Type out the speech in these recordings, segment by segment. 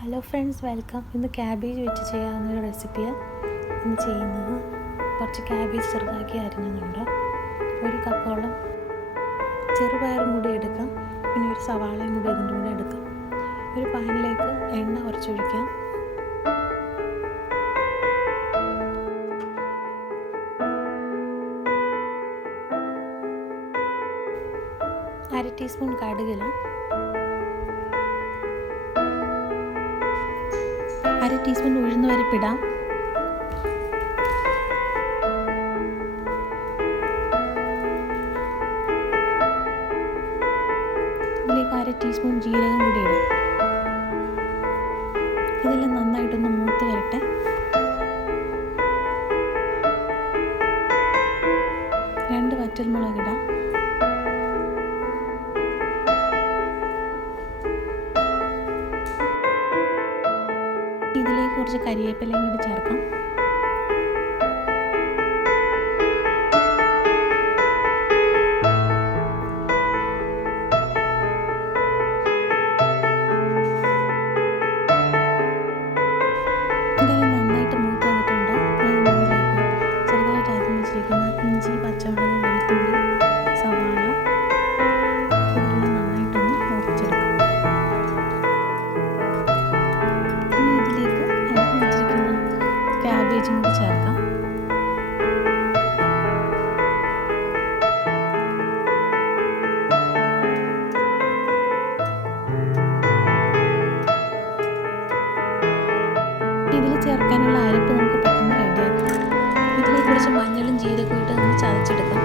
Hello friends welcome ഇന്ന് cabbage വെച്ച് ചെയ്യാവുന്നൊരു റെസിപ്പിയാണ് ഇന്ന് ചെയ്യുന്നത് കുറച്ച് ക്യാബേജ് ചെറുതാക്കി അരിഞ്ഞുന്നുണ്ട് ഒരു കപ്പോളം ചെറുപയറും കൂടി എടുക്കാം. പിന്നെ ഒരു സവാളയും കൂടി ഇതിന്റെ കൂടെ എടുക്കാം. ഒരു പാനിലേക്ക് എണ്ണ കുറച്ചൊഴിക്കാം അര ടീസ്പൂൺ കടുകിലാണ് അര ടീസ്പൂൺ ഉഴുന്ന് പരിപ്പിടാം ഇതിലേക്ക് അര ടീസ്പൂൺ ജീരകം കൂടി ഇടാം. ഇതെല്ലാം നന്നായിട്ടൊന്ന് മൂത്ത് വരട്ടെ. രണ്ട് വറ്റൽമുളക് ഇടാം. ഇതിലേക്ക് കുറച്ച് കരിവേപ്പിലയും കൂടി ചേർക്കാം. ഇതിൽ ചേർക്കാനുള്ള അരപ്പ് നമുക്ക് പെട്ടെന്ന് റെഡിയാക്കാം ഇതിലേക്ക് കുറച്ച് മഞ്ഞളും ജീരകവും ഇട്ട് നമുക്ക് ചതച്ചെടുക്കാം.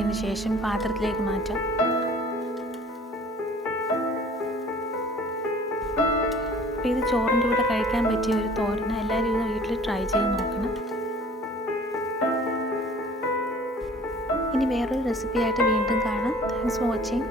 നന്നായിട്ടൊന്ന് ശേഷം പാത്രത്തിലേക്ക് മാറ്റാം. ഇത് ചോറിന്റെ കൂടെ കഴിക്കാൻ പറ്റിയ ഒരു തോരന. എല്ലാവരും ഇത് വീട്ടിൽ ട്രൈ ചെയ്ത് നോക്കണം. ഇനി വേറൊരു റെസിപ്പിയായിട്ട് വീണ്ടും കാണാം. Thanks for watching